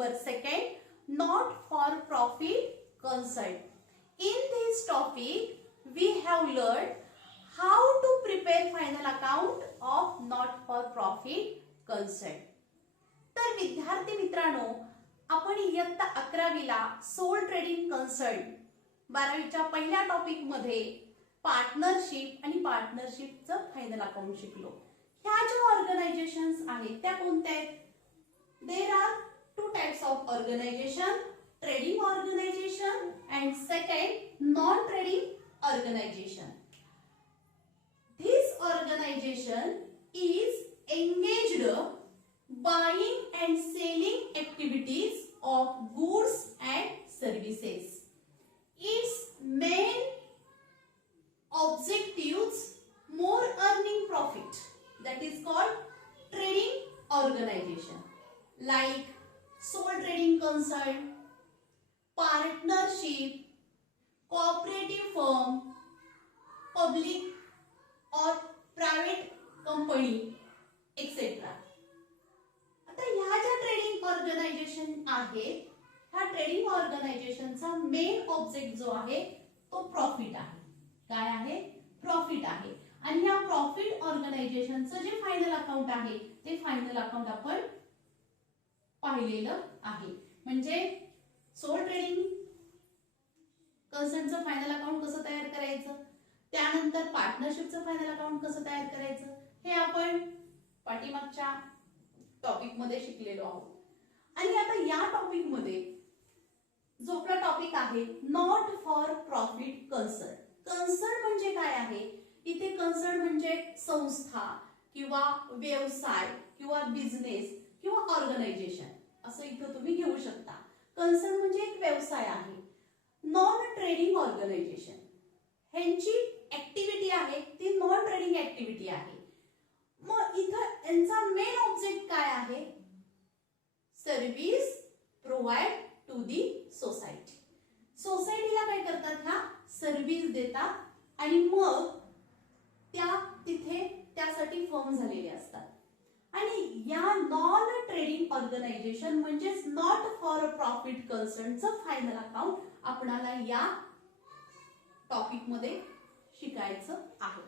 number second, not for profit concern. In this topic, we have learned how to prepare final account of not for profit concern. तर विद्यार्थी मित्रांनो, आपण इयत्ता 11वीला soul trading concern 12वीच्या पहिल्या topic मध्ये partnership आणि पार्टनरशिपचं final account शिकलो. ह्या ज्या ऑर्गनायझेशन्स आहेत त्या कोणत्या आहेत? There are two types of organisation, trading organisation and second non trading organisation. This organisation is engaged buying and selling activities of goods and services. Its main objectives more earning profit, that is called trading organization, like sole trading concern, partnership, cooperative firm, public or private company, etc. आता ह्या ज्या trading organisation आहेत, ह्या trading ऑर्गनायझेशनचा main object जो आहे तो profit आहे. काय आहे? प्रॉफिट आहे. आणि या प्रॉफिट ऑर्गनायझेशनचं जे फायनल अकाउंट आहे ते फायनल अकाउंट आपण पाहिलेलं आहे. म्हणजे सोल ट्रेडिंग कन्सर्नचं फायनल अकाउंट कसं तयार करायचं, त्यानंतर पार्टनरशिपचं फायनल अकाउंट कसं तयार करायचं, हे आपण पाठीमागच्या टॉपिक मध्ये शिकलेलो आहोत. आणि आता या टॉपिक मध्ये जो आपला टॉपिक आहे not for profit concern. Concern म्हणजे काय आहे? इथे कन्सर्न म्हणजे संस्था किंवा व्यवसाय किंवा बिझनेस किंवा ऑर्गनायझेशन असं इथं तुम्ही घेऊ शकता. कन्सर्न म्हणजे एक व्यवसाय आहे. नॉन ट्रेडिंग ऑर्गनायझेशन ह्यांची ऍक्टिव्हिटी आहे ती नॉन ट्रेडिंग ऍक्टिव्हिटी आहे. मग इथं यांचा मेन ऑब्जेक्ट काय आहे? Service provide to the society. सोसायटीला काय करतात? ह्या सर्व्हिस देतात आणि मग त्या तिथे त्यासाठी फर्म झालेले असतात. आणि या नॉन ट्रेडिंग ऑर्गनायझेशन म्हणजेच नॉट फॉर प्रॉफिट कन्सर्नचं फायनल अकाउंट आपणाला या टॉपिक मध्ये शिकायचं आहे.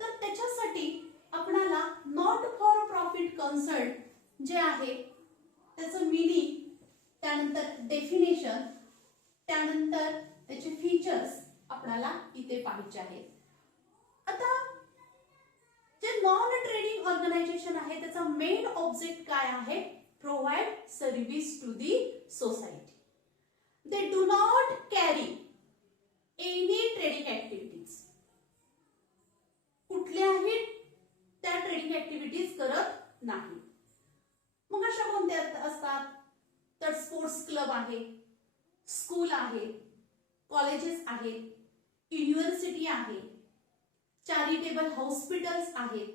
तर त्याच्यासाठी आपणाला नॉट फॉर प्रॉफिट कन्सर्न जे आहे त्याचं मीनिंग, त्यानंतर डेफिनेशन, त्यानंतर त्याचे फीचर्स आपल्याला इथे पाहायचे आहेत. आता जे नॉन ट्रेडिंग ऑर्गनायझेशन आहे त्याचा मेन ऑब्जेक्ट काय आहे? Provide service to the society. They do not carry any trading activities. कुठल्याही त्या ट्रेडिंग ऍक्टिव्हिटीज करत नाही. मग अशा कोणत्या असतात? तर स्पोर्ट्स क्लब आहे, स्कूल आहे, कॉलेजेस आहेत, युनिव्हर्सिटी आहे, चॅरिटेबल हॉस्पिटल्स आहेत.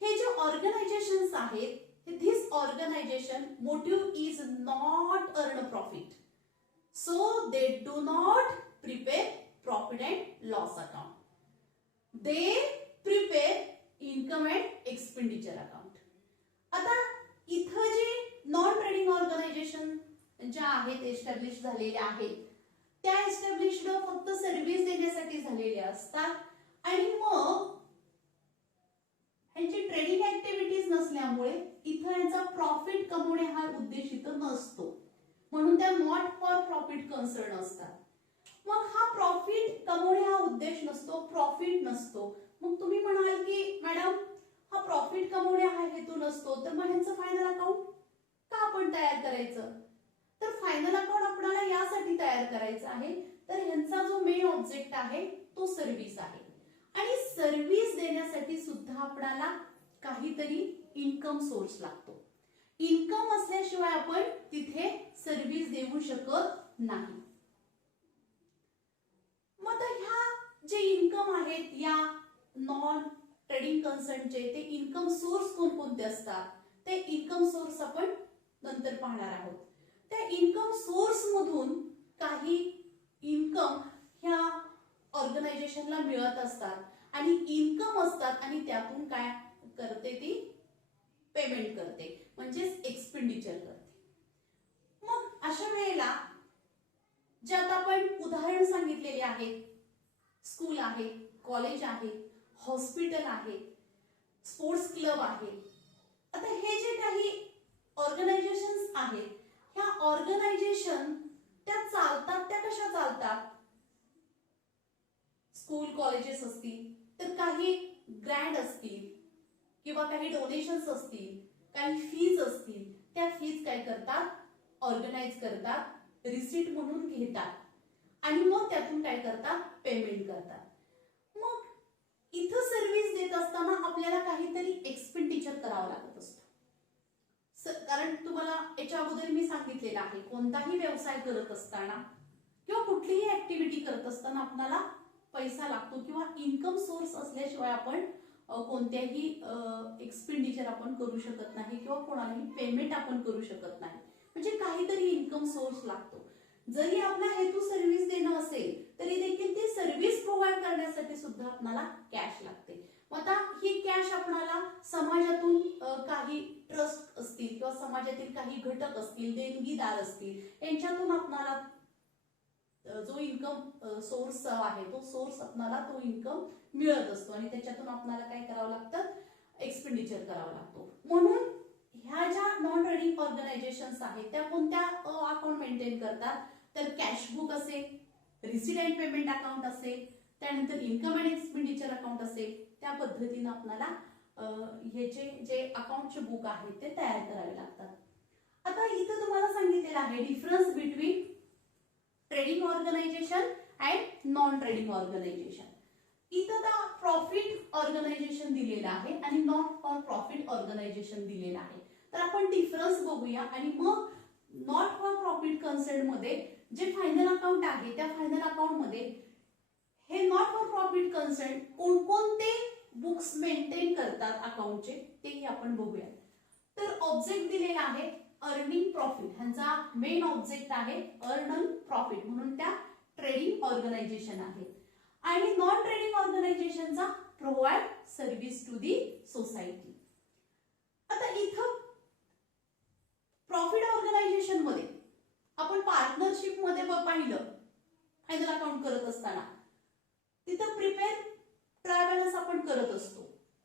हे जे ऑर्गनायझेशन्स आहेत, this organisation motive is not earn profit, so they do not prepare profit and loss account. They prepare income and expenditure account. आता इथं जे नॉन ट्रेडिंग ऑर्गनायझेशन ज्या आहेत एस्टॅब्लिश झालेल्या आहेत त्या एस्टॅब्लिश्ड फक्त सर्व्हिस देण्यासाठी झालेल्या असतात. आणि मग ह्यांची ट्रेडिंग ऍक्टिव्हिटीज नसल्यामुळे इथं यांचा प्रॉफिट कमवणे हा उद्देश इथं नसतो, म्हणून त्या नॉट फॉर प्रॉफिट कन्सर्न असतात. मग हा प्रॉफिट कमवणे हा उद्देश नसतो, प्रॉफिट नसतो. मग तुम्ही म्हणाल की मॅडम हा प्रॉफिट कमवणे हा हेतू नसतो, तर मग ह्यांचं फायनल अकाउंट का आपण तयार करायचं? तर फायनल अकाउंट आपल्याला यासाठी तयार करायचं आहे तर ह्यांचा जो मेन ऑब्जेक्ट आहे तो सर्व्हिस आहे. आणि सर्व्हिस देण्यासाठी सुद्धा आपल्याला काहीतरी इन्कम सोर्स लागतो. इन्कम असल्याशिवाय आपण तिथे सर्व्हिस देऊ शकत नाही. मग ह्या जे इन्कम आहेत या नॉन ट्रेडिंग कन्सर्नचे ते इन्कम सोर्स कोणकोणते असतात ते इन्कम सोर्स आपण नंतर पाहणार आहोत. त्या इन्कम सोर्स मधून काही इन्कम ह्या ऑर्गनायझेशनला मिळत असतात आणि इन्कम असतात आणि त्यातून काय करते ती पेमेंट करते म्हणजेच एक्सपेंडिचर करते. अशा वेळेला जे आता आपण उदाहरण सांगितलेले आहे, स्कूल आहे, कॉलेज आहे, हॉस्पिटल आहे, स्पोर्ट्स क्लब आहे, आता हे जे काही ऑर्गनायझेशन्स आहेत, ह्या ऑर्गनायझेशन त्या चालतात, त्या कशा चालतात? स्कूल कॉलेजेस असतील तर काही ग्रँट असतील किंवा काही डोनेशन्स असतील, काही फीज असतील, त्या फीज काय करतात? ऑर्गनाइज करतात, रिसीट म्हणून घेतात आणि मग त्यातून काय करतात? पेमेंट करतात. मग इथं सर्व्हिस देत असताना आपल्याला काहीतरी एक्सपेंडिचर करावं लागत असतो. कारण तुम्हाला याच्या अगोदर मी सांगितलेलं आहे, कोणताही व्यवसाय करत असताना किंवा कुठलीही ऍक्टिव्हिटी करत असताना आपल्याला पैसा लागतो किंवा इन्कम सोर्स असल्याशिवाय आपण कोणत्याही एक्सपेंडिचर आपण करू शकत नाही किंवा कोणालाही पेमेंट आपण करू शकत नाही. म्हणजे काहीतरी इन्कम सोर्स लागतो. जरी आपला हेतू सर्व्हिस देणं असेल तरी देखील ती सर्व्हिस प्रोव्हाइड करण्यासाठी सुद्धा आपल्याला कॅश लागते. आता ही कॅश आपल्याला समाजातून काही ट्रस्ट असतील किंवा समाजातील काही घटक असतील, देणगीदार असतील, यांच्यातून आपल्याला जो इन्कम सोर्स आहे तो सोर्स आपल्याला तो इन्कम मिळत असतो आणि त्याच्यातून आपल्याला काय करावं लागतं? एक्सपेंडिचर करावं लागतो. म्हणून ह्या ज्या नॉन ट्रेडिंग ऑर्गनायझेशन्स आहेत त्या कोणत्या अकाउंट मेंटेन करतात? तर कॅश बुक असेल, रिसीट अँड पेमेंट अकाउंट असेल, त्यानंतर इन्कम अँड एक्सपेंडिचर अकाउंट असेल, त्या पद्धतीने आपल्याला ह्याचे जे अकाउंटचे बुक आहेत ते तयार करावे लागतात. आता इथं तुम्हाला सांगितलेलं आहे difference between trading organisation and non trading organisation. इथं तर प्रॉफिट ऑर्गनायझेशन दिलेलं आहे आणि नॉट फॉर प्रॉफिट ऑर्गनायझेशन दिलेलं आहे. तर आपण डिफरन्स बघूया आणि मग नॉट फॉर प्रॉफिट कन्सर्न मध्ये जे फायनल अकाउंट आहे त्या फायनल अकाउंट मध्ये हे नॉट फॉर प्रॉफिट कन्सर्न कोणकोणते बुक्स मेंटेन करतात अकाउंटचे तेही आपण बघूया. तर ऑब्जेक्ट दिलेला आहे अर्निंग प्रॉफिट, ह्यांचा मेन ऑब्जेक्ट आहे अर्न प्रॉफिट म्हणून त्या ट्रेडिंग ऑर्गनायझेशन आहे. आणि नॉन ट्रेडिंग ऑर्गनायझेशनचा provide service to the society. आता इथं प्रॉफिट ऑर्गनायझेशन मध्ये आपण पार्टनरशिप मध्ये पाहिलं फायनल अकाउंट करत असताना तिथं प्रिपेअर ट्राय बॅलन्स आपण करत असतो.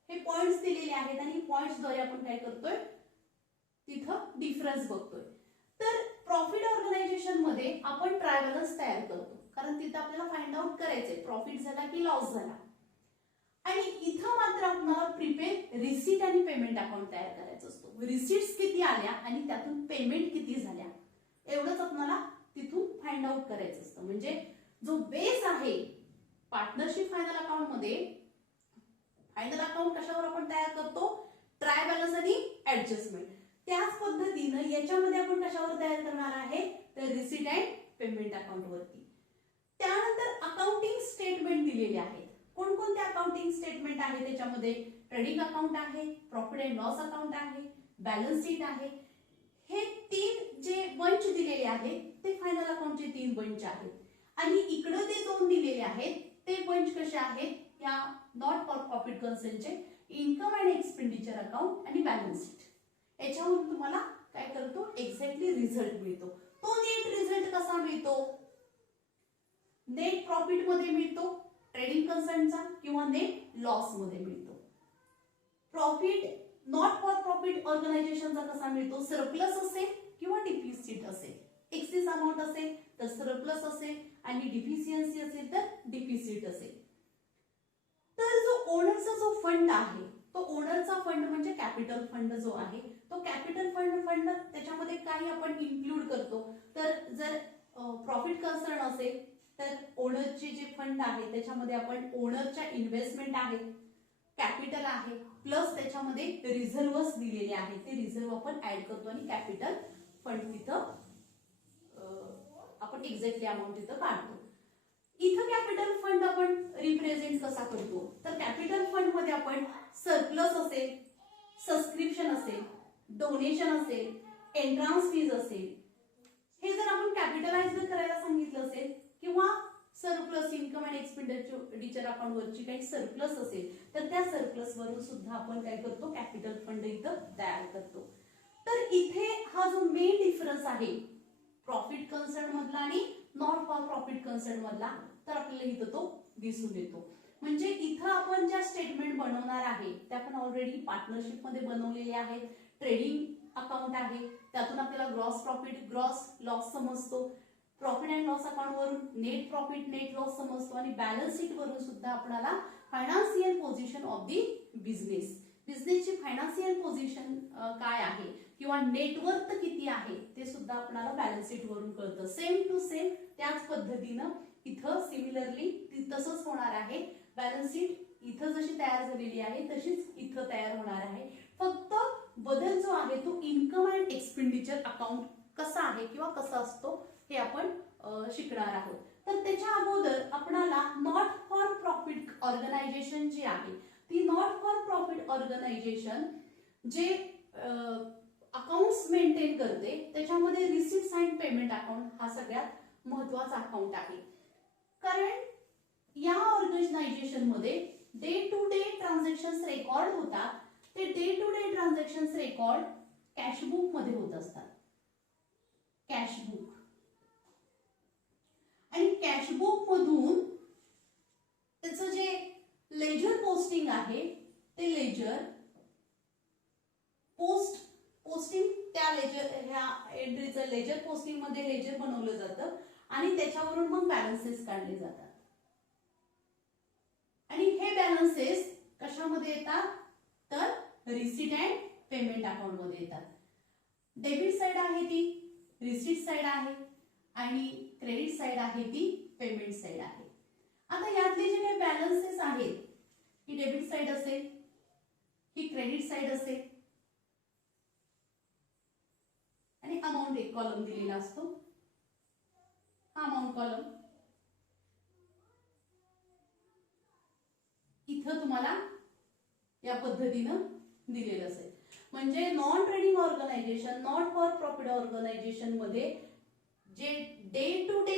हे पॉइंट्स दिलेले आहेत आणि पॉइंट्स द्वारे आपण काय करतोय? तिथं डिफरन्स बघतोय. तर प्रॉफिट ऑर्गनायझेशन मध्ये आपण ट्राय बॅलन्स तयार करतो कारण तिथं आपल्याला फाइंड आउट करायचंय प्रॉफिट झाला की लॉस झाला. आणि इथं मात्र आपल्याला प्रिपेअर रिसीट आणि पेमेंट अकाउंट तयार करायचं असतो. रिसीट्स किती आल्या आणि त्यातून पेमेंट किती झाल्या एवढंच आपल्याला तिथून फाइंड आउट करायचं असतं. म्हणजे जो बेस आहे पार्टनरशिप फायनल अकाउंट मध्ये, फायनल अकाउंट कशावर आपण तयार करतो? ट्राय बॅलन्स आणि ऍडजस्टमेंट. त्याच पद्धतीनं याच्यामध्ये आपण कशावर तयार करणार आहे? तर रिसीट अँड पेमेंट अकाउंट वरती. त्यानंतर अकाउंटिंग स्टेटमेंट दिलेले आहेत. कोणकोणते अकाउंटिंग स्टेटमेंट आहे त्याच्यामध्ये? ट्रेडिंग अकाउंट आहे, प्रॉफिट अँड लॉस अकाउंट आहे, बॅलन्स शीट आहे. हे तीन जे बंच दिलेले आहेत ते फायनल अकाउंटचे 3 बंच आहेत. आणि इकडे ते 2 दिलेले आहेत ते बंच कसे आहेत? या नॉट फॉर प्रॉफिट कन्सर्नचे इन्कम अँड एक्सपेंडिचर अकाउंट आणि बॅलन्स शीट. याच्यावरून तुम्हाला काय करतो? एक्झॅक्टली रिझल्ट मिळतो. तो नेट रिझल्ट कसा मिळतो? नेट प्रॉफिट मध्ये मिळतो ट्रेडिंग कन्सर्नचा किंवा नेट लॉस मध्ये मिळतो. प्रॉफिट नॉट फॉर प्रॉफिट ऑर्गनायझेशनचा कसा मिळतो? सरप्लस असेल किंवा डिफिसिट असेल. एक्सेस अमाउंट असेल तर सरप्लस असेल आणि डिफिशियन्सी असेल तर डिफिसिट असेल. तर जो ओनरचा जो फंड आहे तो ओनरचा फंड म्हणजे कॅपिटल फंड जो आहे तो कॅपिटल फंड त्याच्यामध्ये काही आपण इन्क्लूड करतो. तर जर प्रॉफिट कन्सर्न असेल तर ओनरचे जे फंड आहे त्याच्यामध्ये आपण ओनरच्या इन्व्हेस्टमेंट आहे, कॅपिटल आहे, प्लस त्याच्यामध्ये रिझर्व्हस दिलेले आहेत. ते रिझर्व्ह आपण ऍड करतो आणि कॅपिटल फंड तिथं आपण एक्झॅक्टली अमाऊंट तिथं काढतो. इथं कॅपिटल फंड आपण रिप्रेझेंट कसा करतो? तर कॅपिटल फंड मध्ये आपण सरप्लस असेल, सबस्क्रिप्शन असेल, डोनेशन असेल, एंट्रान्स फीज असेल, हे जर आपण कॅपिटलाइज करायला सांगितलं असेल किंवा surplus income and expenditure account वरची काही सरप्लस असेल तर त्या सरप्लस वरून सुद्धा आपण काय करतो? कॅपिटल फंड इथं तयार करतो. तर इथे हा जो मेन डिफरन्स आहे प्रॉफिट कन्सर्न मधला आणि नॉट फॉर प्रॉफिट कन्सर्न मधला, तर आपल्याला इथं तो दिसून येतो. म्हणजे इथं आपण ज्या स्टेटमेंट बनवणार आहे त्या आपण ऑलरेडी पार्टनरशिप मध्ये बनवलेले आहेत. ट्रेडिंग अकाउंट आहे, त्यातून आपल्याला ग्रॉस प्रॉफिट ग्रॉस लॉस समजतो, प्रॉफिट अँड लॉस अकाउंट वरून नेट प्रॉफिट नेट लॉस समजतो, आणि बॅलन्स शीट वरून सुद्धा आपल्याला financial position of the business, बिझनेसची फायनान्शियल पोझिशन काय आहे किंवा नेटवर्थ किती आहे ते सुद्धा आपल्याला बॅलन्स शीट वरून कळतं. सेम टू सेम त्याच पद्धतीनं इथं सिमिलरली तसंच होणार आहे. बॅलन्स शीट इथं जशी तयार झालेली आहे तशीच इथं तयार होणार आहे. फक्त बदल जो आहे तो इन्कम अँड एक्सपेंडिचर अकाउंट कसा आहे किंवा कसा असतो हे आपण शिकणार आहोत. तर त्याच्या अगोदर आपणाला नॉट फॉर प्रॉफिट ऑर्गनायझेशन जी आहे ती नॉट फॉर प्रॉफिट ऑर्गनायझेशन जे अकाउंट्स मेंटेन करते त्याच्यामध्ये रिसिप्ट अँड पेमेंट अकाउंट हा सगळ्यात महत्वाचा अकाउंट आहे. कारण या ऑर्गनायझेशन मध्ये day to day transactions record होतात. ते day to day transactions record cashbook मध्ये होत असतात. कॅशबुक आणि कॅशबुक मधून त्याचं जे लेजर पोस्टिंग आहे ते लेजर पोस्टिंग त्या लेजर ह्या एंट्रीचं लेजर पोस्टिंग मध्ये लेजर बनवलं जातं आणि त्याच्यावरून मग बॅलन्सेस काढले जातात. आणि हे बॅलन्सेस कशामध्ये येतात तर रिसीट अँड पेमेंट अकाउंट मध्ये येतात. डेबिट साइड आहे ती रिसीट साइड आहे आणि क्रेडिट साइड आहे ती पेमेंट साइड आहे. आता यातले जे काही बॅलन्सेस आहेत ही डेबिट साइड असेल, ही क्रेडिट साइड असेल आणि अमाऊंट एक कॉलम दिलेला असतो. हा अमाऊंट कॉलम इथं तुम्हाला या पद्धतीनं दिलेलं असेल. म्हणजे non trading organisation not for profit organisation मध्ये जे डे टू डे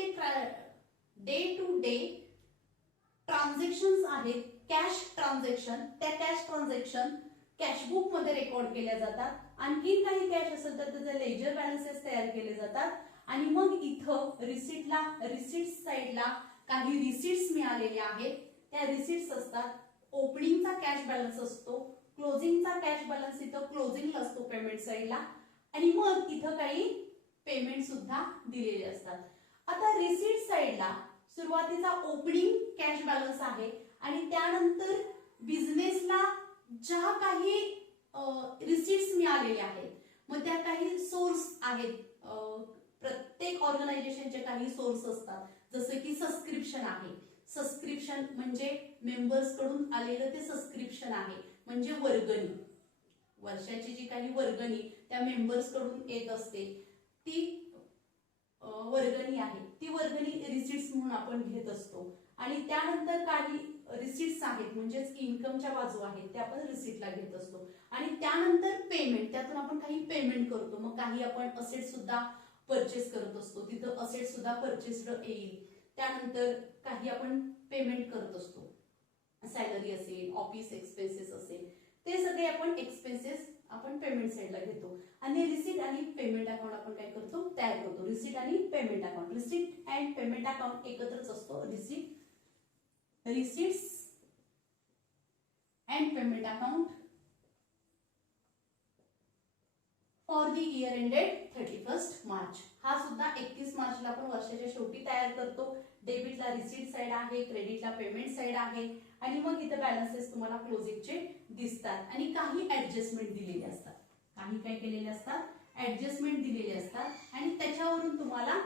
ट्रान्झॅक्शन्स आहेत कॅश ट्रान्झॅक्शन, त्या कॅश ट्रान्झॅक्शन कॅशबुक मध्ये रेकॉर्ड केल्या जातात. आणखी काही कॅश असेल तर त्याचे लेजर बॅलन्सेस तयार केले जातात आणि मग इथं रिसीट साइडला काही रिसीट्स मिळालेले आहेत. त्या रिसीट्स असतात. ओपनिंगचा कॅश बॅलन्स असतो, क्लोजिंगचा कॅश बॅलन्स इथं क्लोजिंगला असतो पेमेंट साइडला, आणि मग इथं काही पेमेंट सुद्धा दिलेले असतात. आता रिसीट साइडला सुरुवातीचा ओपनिंग कॅश बॅलन्स आहे आणि त्यानंतर बिझनेसला ज्या काही रिसीट्स मिळालेल्या आहेत मग त्या काही सोर्स आहेत. प्रत्येक ऑर्गनायझेशनचे काही सोर्स असतात. जसं की सबस्क्रिप्शन आहे. सबस्क्रिप्शन म्हणजे मेंबर्स कडून आलेलं ते सबस्क्रिप्शन आहे, म्हणजे वर्गणी. वर्षाची जी काही वर्गणी त्या मेंबर्स कडून येत असते ती वर्गणी आहे. ती वर्गणी रिसीट्स म्हणून आपण घेत असतो. आणि त्यानंतर काही रिसीट्स आहेत म्हणजेच इन्कमच्या बाजू आहेत त्या आपण रिसीटला घेत असतो. आणि त्यानंतर पेमेंट, त्यातून आपण काही पेमेंट करतो. मग काही आपण असेट सुद्धा परचेस करत असतो, तिथं असेट सुद्धा परचेस्ड येईल. त्यानंतर काही आपण पेमेंट करत असतो, सॅलरी असेल, ऑफिस एक्सपेन्सेस असेल, ते सगळे आपण एक्सपेन्सेस आपण पेमेंट साइडला घेतो. आणि रिसीट आणि पेमेंट अकाउंट आपण काय करतो तयार करतो. रिसीट आणि payment account, receipt and payment account एकत्रच असतो. Receipts and payment account for the year ended 31 March. हा सुद्धा 31 मार्चला आपण वर्षाच्या शेवटी तयार करतो. डेबिटला रिसीट साइड आहे, क्रेडिटला पेमेंट साइड आहे आणि मग इथे बॅलन्सेस तुम्हाला क्लोजिंगचे दिसतात. आणि काही ऍडजस्टमेंट दिलेले असतात. काही काय केलेले असतात ऍडजस्टमेंट दिलेले असतात आणि त्याच्यावरून तुम्हाला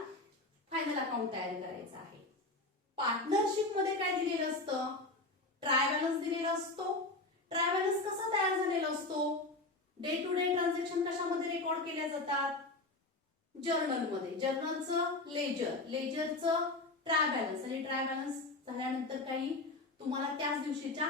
फायनल अकाउंट तयार करायचं आहे. पार्टनरशिप मध्ये काय दिलेलं असतं ट्राय बॅलन्स दिलेला असतो. ट्राय बॅलन्स कसा तयार झालेला असतो डे टू डे ट्रान्झॅक्शन कशामध्ये रेकॉर्ड केल्या जातात जर्नलमध्ये. जर्नलचं लेजरचं ट्राय बॅलन्स आणि ट्राय बॅलन्स झाल्यानंतर काही तुम्हाला त्याच दिवशीच्या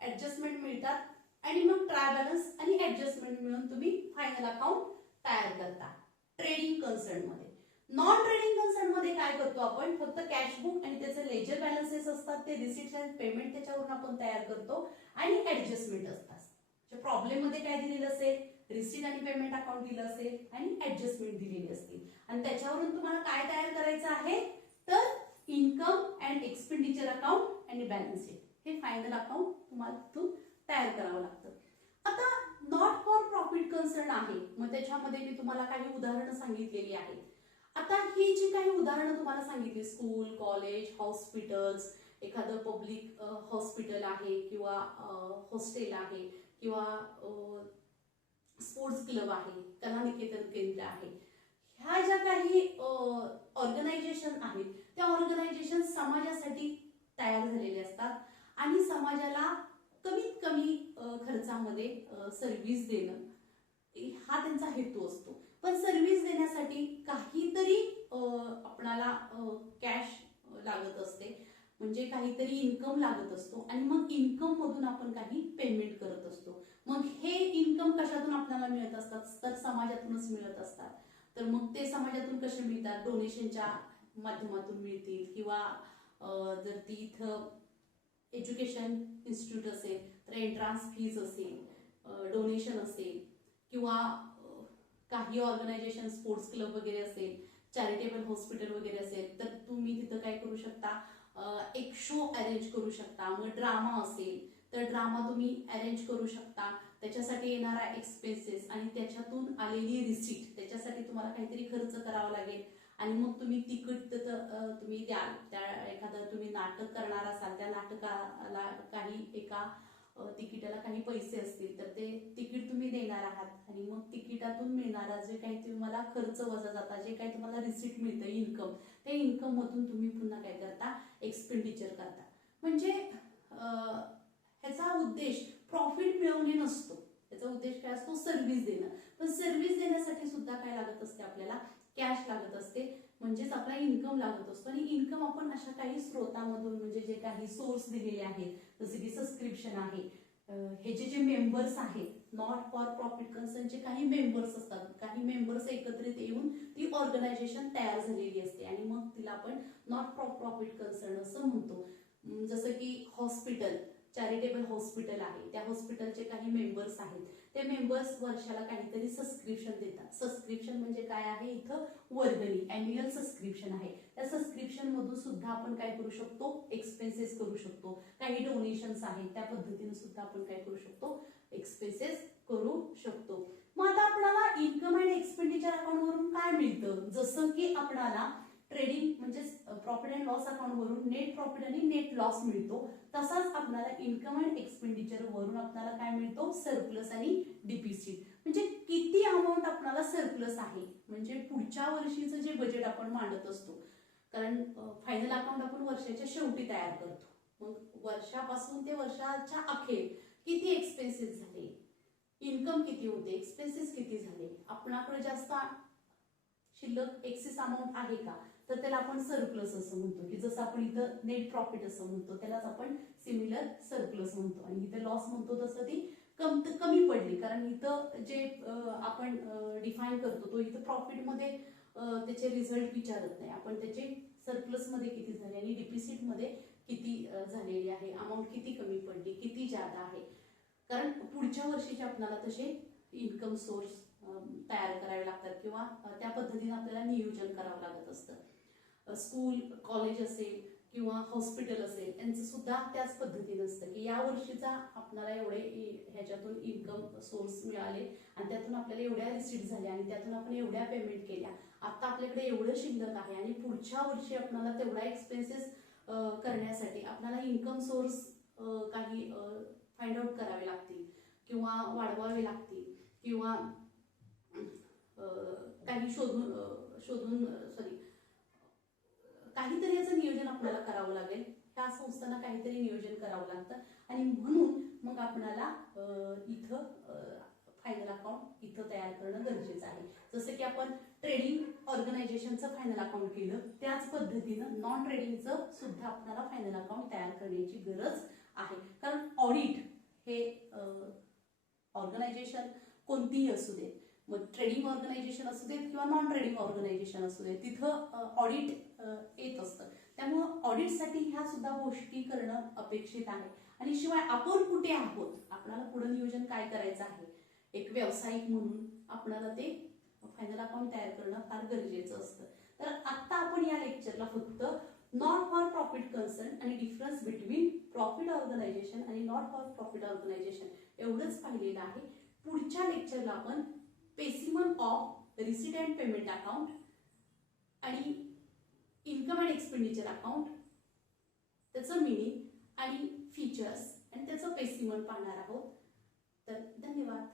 ऍडजस्टमेंट मिळतात आणि मग ट्राय बॅलन्स आणि ऍडजस्टमेंट मिळून तुम्ही फायनल अकाउंट तयार करता. ट्रेडिंग कन्सर्न मध्ये. नॉन ट्रेडिंग कन्सर्न मध्ये काय करतो आपण फक्त कॅशबुक आणि त्याचे लेजर बॅलन्सेस असतात, ते रिसीट अँड पेमेंट त्याच्यावरून आपण तयार करतो आणि ऍडजस्टमेंट असतात. प्रॉब्लेम मध्ये काय दिलेलं असेल रिसीट आणि पेमेंट अकाउंट दिलं असेल आणि ऍडजस्टमेंट दिलेली असतील आणि त्याच्यावरून तुम्हाला काय तयार करायचं आहे तर इन्कम अँड एक्सपेंडिचर अकाउंट आणि बॅलन्स शीट हे फायनल अकाउंट तुम्हाला तिथून तयार करावं लागतं. आता नॉट फॉर प्रॉफिट कन्सर्न आहे, मग त्याच्यामध्ये मी तुम्हाला काही उदाहरणं सांगितलेली आहेत. आता ही जी काही उदाहरणं तुम्हाला सांगितली स्कूल, कॉलेज, हॉस्पिटल्स, एखादं पब्लिक हॉस्पिटल आहे किंवा हॉस्टेल आहे किंवा स्पोर्ट्स क्लब आहे, कलानिकेतन केंद्र आहे, ह्या ज्या काही ऑर्गनायझेशन आहेत त्या ऑर्गनायझेशन समाजासाठी तयार झालेले असतात आणि समाजाला कमीत कमी खर्चामध्ये सर्व्हिस देणं हा त्यांचा हेतू असतो. पण सर्व्हिस देण्यासाठी काहीतरी आपणाला कॅश लागत असते, म्हणजे काहीतरी इन्कम लागत असतो आणि मग इन्कम मधून आपण काही पेमेंट करत असतो. मग हे इन्कम कशातून आपल्याला मिळत असतात तर समाजातूनच मिळत असतात. तर मग ते समाजातून कसे मिळतात, डोनेशनच्या माध्यमातून मिळतील किंवा जर ती इथं एज्युकेशन इन्स्टिट्यूट असेल तर एंट्रान्स फीज असेल, डोनेशन असेल किंवा काही ऑर्गनायझेशन स्पोर्ट्स क्लब वगैरे असेल, चॅरिटेबल हॉस्पिटल वगैरे असेल तर तुम्ही तिथं काय करू शकता, एक शो अरेंज करू शकता. मग ड्रामा असेल तर ड्रामा तुम्ही अरेंज करू शकता, त्याच्यासाठी येणारा एक्सपेन्सेस आणि त्याच्यातून आलेली रिसीट, त्याच्यासाठी तुम्हाला काहीतरी खर्च करावा लागेल आणि मग तुम्ही तिकीट तुम्ही द्याल. त्या एखादं तुम्ही नाटक करणार असाल त्या नाटकाला काही एका तिकिटाला काही पैसे असतील तर ते तिकीट तुम्ही देणार आहात आणि मग तिकिटातून मिळणारा जे काही तुम्हाला खर्च वजा जाता, जे काही तुम्हाला रिसीट मिळतं इन्कम, ते इन्कम मधून तुम्ही पुन्हा काय करता, एक्सपेंडिचर करता. म्हणजे ह्याचा उद्देश प्रॉफिट मिळवणे नसतो, याचा उद्देश काय असतो, सर्व्हिस देणं. पण सर्व्हिस देण्यासाठी सुद्धा काय लागत असते, आपल्याला कॅश लागत असते, म्हणजेच आपला इन्कम लागत असतो. आणि इन्कम आपण अशा काही स्रोतामधून, म्हणजे जे काही सोर्स दिलेले आहेत जसे की सबस्क्रिप्शन आहे, हे जे मेंबर्स आहेत नॉट फॉर प्रॉफिट कन्सर्नचे काही मेंबर्स असतात, काही मेंबर्स एकत्रित येऊन ती ऑर्गनायझेशन तयार झालेली असते आणि मग तिला आपण नॉट फॉर प्रॉफिट कन्सर्न असं म्हणतो. जसं की हॉस्पिटल, चॅरिटेबल हॉस्पिटल आहे, त्या हॉस्पिटलचे काही मेंबर्स आहेत, ते मेंबर्स वर्षाला काहीतरी सबस्क्रिप्शन देतात. सबस्क्रिप्शन म्हणजे काय आहे, इथं वर्गणी, अॅन्युअल सबस्क्रिप्शन आहे. त्या सबस्क्रिप्शन मधून सुद्धा आपण काय करू शकतो, एक्सपेन्सेस करू शकतो. काही डोनेशन्स आहेत त्या पद्धतीने सुद्धा आपण काय करू शकतो, एक्सपेन्सेस करू शकतो. मग आता आपल्याला इन्कम अँड एक्सपेंडिचर अकाउंट वरून काय मिळतं, जसं की आपल्याला ट्रेडिंग म्हणजे प्रॉफिट अँड लॉस अकाउंट वरून नेट प्रॉफिट आणि नेट लॉस मिळतो, तसाच आपल्याला इन्कम अँड एक्सपेंडिचर वरून आपल्याला काय मिळतो, सरप्लस आणि डिफिसिट. म्हणजे किती अमाऊंट आपल्याला सरप्लस आहे, म्हणजे पुढच्या वर्षीचं जे बजेट आपण मांडत असतो, कारण फायनल अकाउंट आपण वर्षाच्या शेवटी तयार करतो. मग वर्षापासून ते वर्षाच्या अखेर किती एक्सपेन्सेस झाले, इन्कम किती होते, एक्सपेन्सेस किती झाले, आपणाकडे जास्त शिल्लक एक्सेस अमाऊंट आहे का, तर त्याला आपण सरप्लस असं म्हणतो. की जसं आपण इथं नेट प्रॉफिट असं म्हणतो त्यालाच आपण सिमिलर सरप्लस म्हणतो. आणि इथं लॉस म्हणतो तसं ती कमी पडली, कारण इथं जे आपण डिफाईन करतो तो इथं प्रॉफिट मध्ये त्याचे रिझल्ट विचारत नाही, आपण त्याचे सरप्लस मध्ये किती झाले आणि डिफिसिट मध्ये किती झालेली आहे, अमाऊंट किती कमी पडली, किती जादा आहे. कारण पुढच्या वर्षीचे आपल्याला तसे इन्कम सोर्स तयार करावे लागतात किंवा त्या पद्धतीने आपल्याला नियोजन करावं लागत असतं. स्कूल, कॉलेज असेल किंवा हॉस्पिटल असेल यांचं सुद्धा त्याच पद्धतीने असतं की या वर्षीचा आपल्याला एवढे ह्याच्यातून इन्कम सोर्स मिळाले आणि त्यातून आपल्याला एवढ्या रिसीट झाल्या आणि त्यातून आपण एवढ्या पेमेंट केल्या, आता आपल्याकडे एवढं शिल्लक आहे आणि पुढच्या वर्षी आपल्याला तेवढा एक्सपेन्सेस करण्यासाठी आपल्याला इन्कम सोर्स काही फाइंड आउट करावे लागतील किंवा वाढवावे लागतील किंवा काही शोधून काहीतरी याचं नियोजन आपल्याला करावं लागेल. त्या संस्थांना काहीतरी नियोजन करावं लागतं आणि म्हणून मग आपल्याला इथं फायनल अकाउंट इथं तयार करणं गरजेचं आहे. जसं की आपण ट्रेडिंग ऑर्गनायझेशनचं फायनल अकाउंट केलं, त्याच पद्धतीनं नॉन ट्रेडिंगचं सुद्धा आपल्याला फायनल अकाउंट तयार करण्याची गरज आहे. कारण ऑडिट हे ऑर्गनायझेशन कोणतीही असू दे, मग ट्रेडिंग ऑर्गनायझेशन असू देत किंवा नॉन ट्रेडिंग ऑर्गनायझेशन असू दे, तिथं ऑडिट येत असतं. त्यामुळं ऑडिटसाठी ह्या सुद्धा गोष्टी करणं अपेक्षित आहे. आणि शिवाय आपण कुठे आहोत, आपल्याला पुढे नियोजन काय करायचं आहे एक व्यावसायिक म्हणून आपणाला ते फायनल अकाउंट तयार करणं फार गरजेचं असतं. तर आता आपण या लेक्चरला फक्त नॉट फॉर प्रॉफिट कन्सर्न आणि डिफरन्स बिटवीन प्रॉफिट ऑर्गनायझेशन आणि नॉट फॉर प्रॉफिट ऑर्गनायझेशन एवढंच पाहिलेलं आहे. पुढच्या लेक्चरला आपण specimen of receipt and payment account आणि इन्कम अँड एक्सपेंडिचर अकाउंट, त्याचं मिनिंग आणि फीचर्स आणि त्याचं स्पेसिमन पाहणार आहोत. तर धन्यवाद.